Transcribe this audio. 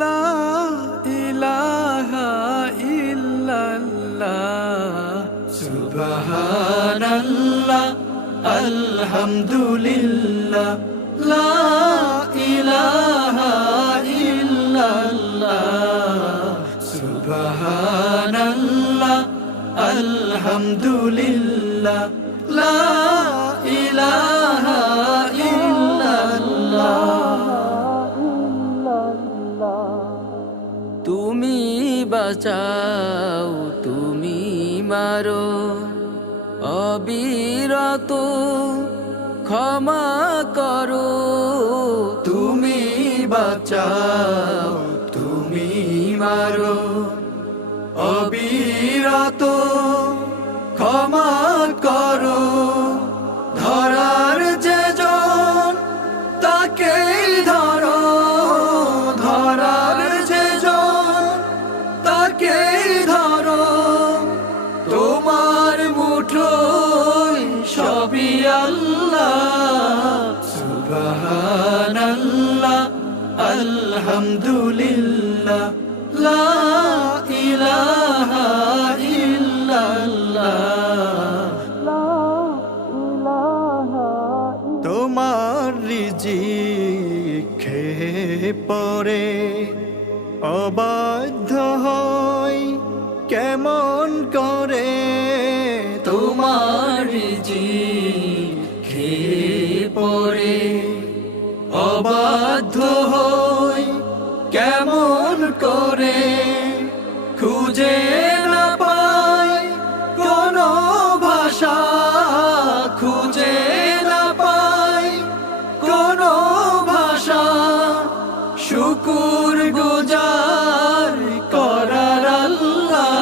লা ইলাহা ইল্লাল্লাহ সুবহানাল্লাহ আলহামদুলিল্লাহ লা ইলাহা ইল্লাল্লাহ সুবহানাল্লাহ আলহামদুলিল্লাহ লা ইলাহা ইল্লাল্লাহ। তুমি বাঁচাও তুমি মারো অবিরত ক্ষমা করো। তুমি বাঁচাও তুমি মারো অবিরত ক্ষমা করো। ধরার যে জন তাকেই ধরো, ধরার যে জন তাকেই ধরো। তোমার মুঠোয় সবই আল্লাহ সুবহানাল্লাহ আলহামদুলিল্লাহ লা ইলাহা ইল্লাল্লাহ। তোমার রিজিক খেয়ে পরে অবাধ্য হয় কেমন করে। তোমার রিজিক খেয়ে পরে অবাধ্য হয় কেমন করে। খুঁজে না পাই কোনো ভাষা, খুঁজে না পাই কোনো ভাষা শুকুর গুজার করার আল্লাহ